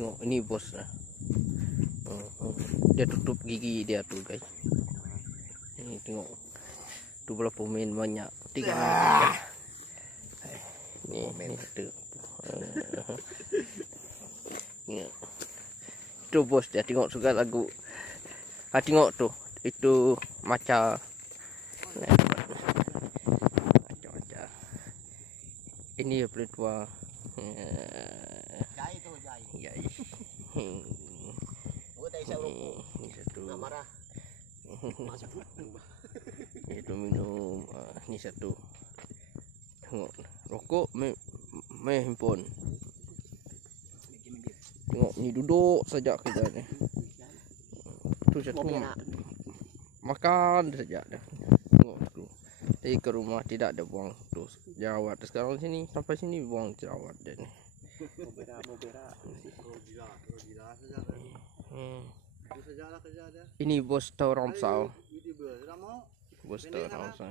Tengok ini bos lah. Dia tutup gigi dia tuh guys. Ini tengok. Tu bola pemain banyak. 3 main. Ini satu. Itu bos dia tengok juga lagu. Tengok tuh. Itu macam macam. Ini yang paling tua. Jai tu jai. Jai. Tak isap rokok. Ini satu. Nak marah. Itu minum. Ini satu. Tengok rokok main handphone. Tengok ni duduk saja kerja ni. Tu satu makan saja dah. Tengok tu. Pergi ke rumah tidak ada buang tu jerawat. Sekarang sini sampai sini buang jerawat dia ni. Ini bos tau Ramsau. Bos tau Ramsau.